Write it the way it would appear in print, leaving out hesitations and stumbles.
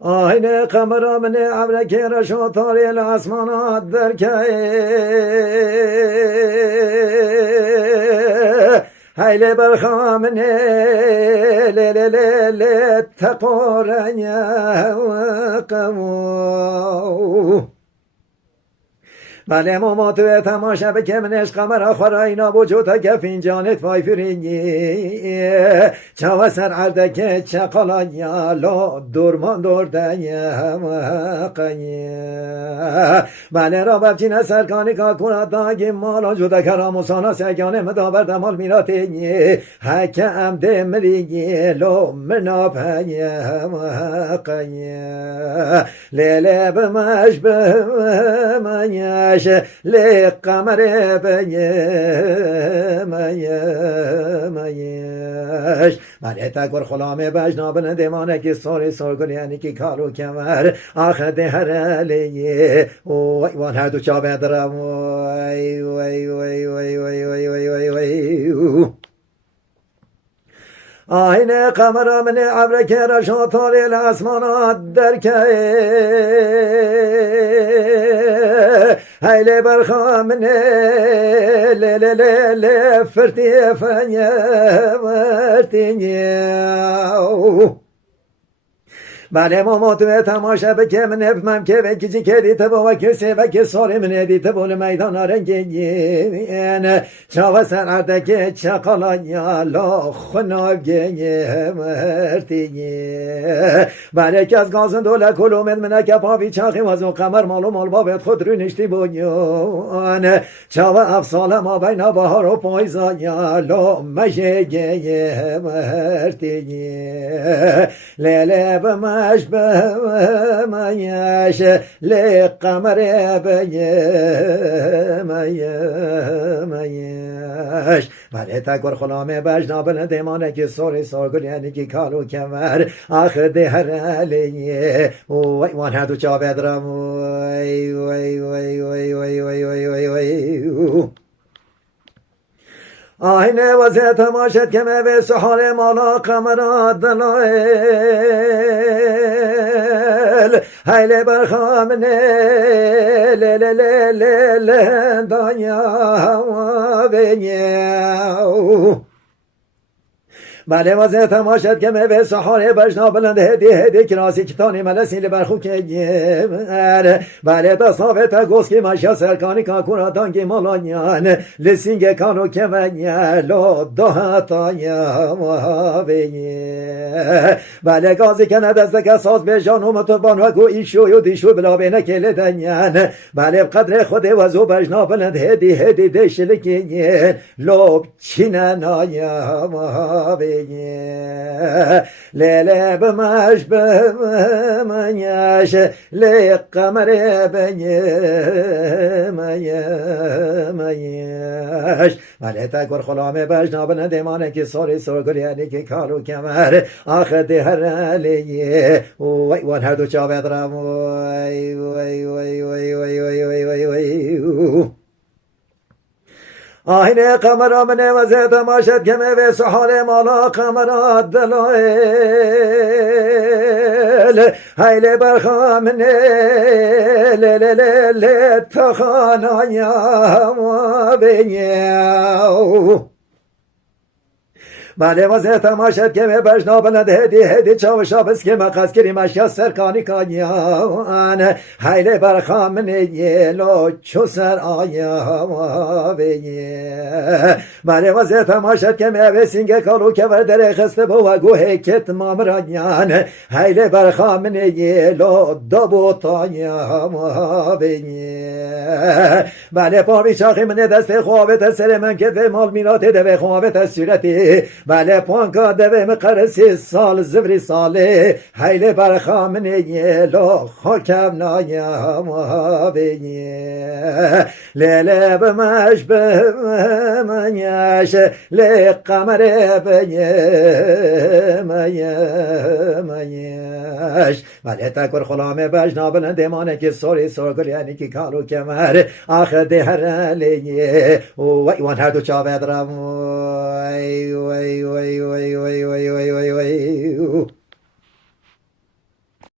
آینه قمر من ابرک رشو تاری الاسمانات درکه هیل برخامنه ل تقورنیا قمو بله ما تو تماشا بکمنش قمر خراینا وجود که فینجانت وای فرینی چاو سر عردک چقالا لا درمان دردن مقنی بله را ببچین سرکانی که کنات داگی مالا جوده کراموسانا سگانه مدابر دمال میراتی حکم دمرینی لو منابنی مقنی لیله بمش بمنی لقمر بیمش بله تکر خلامه بجنابن دیمانه کی سوری سرگل یعنی کی کارو کمر آخه هر علیه وان هر دو چابه درم وای وای وای وای وای وای وای وای آینه قمر من عبرک رشا تاری الاسمانات درکه هیل برخامنه ل فرتی فنیا مرتینیا بله ما تو تماشا بکه من افمم که وکیچی که دیت با کسی و که ساری من دیت بول میدان رنگین چاو سر عردک چقالا لا خناگین مرتین بله که از گازن دوله کلومت منه که پاوی چاقی وزو قمر مالو مال بابت خود رو نشتی بونیان چاو افسال ما بین بهار و پایزان لا مجگین مرتین لیله بمن مش بمش لقمر بیمش بله تکر خلامه بجنابن دیمانه که سوری سرگل یعنی که کالو کمر آخر ده هر علیه وان هر دو چابه درم وای وای وای وای وای وای وای وای آینه وزه تماشت که به سحال مالا قمرات دلائل هیل برخامنه ل دانیا بینیو بله وزه تماشت که به سحال بجنا بلند هدی کراسی کتانی ملسیل برخو که گمر بله تا ثابت گوسکی مشا سرکانی کاکورا دانگی مالانیان لسینگ کانو که ونیا لو دوهتانیا مهابینی بله گازی که ندسته که ساز به جانو متبان و گو ایشو یو دیشو بلا بینه که لدنیان بله بقدر خود وزو بجنا بلند هدی دشلکی لو چیننایا مهابینی لیله بمش بمنیش لقمر بیمش ولی تکر خلامه بجنابن دیمانه که سوری سرگل یعنی که کارو کمر آخر ده هر علیه وان هر دو چابه درم وای وای وای وای وای وای وای وای آینه قمر من وزه تماشت که به سحال مالا قمرات دلائل هیل برخامنه ل تخانایا بینیو بله وزه تماشت که به بجنا بلند هدی چاو شابس که مقص کریم اشیا سرکانی کانیان هیل برخامنه لو چو سر آیا بینیه بله وزه تماشت که به سینگ کارو که بردر خسته با گوه کت مامرانیان هیل برخامنه لو دبوتانیا بینیه بله پاوی چاقی من دست خوابت سر من که مال میرات ده خوابت صورتی بله پانکا دوه مقرسی سال زبری ساله هیل برخامنه لو خاکم نایا مهابینه لیله بمش بمنیش لقمر بیمش بله تکر خلامه بجنابن دیمانه که سوری سرگل یعنی که کالو کمر آخر ده هر علیه وان هر دو چابه درم وای وای وای وای وای وای وای وای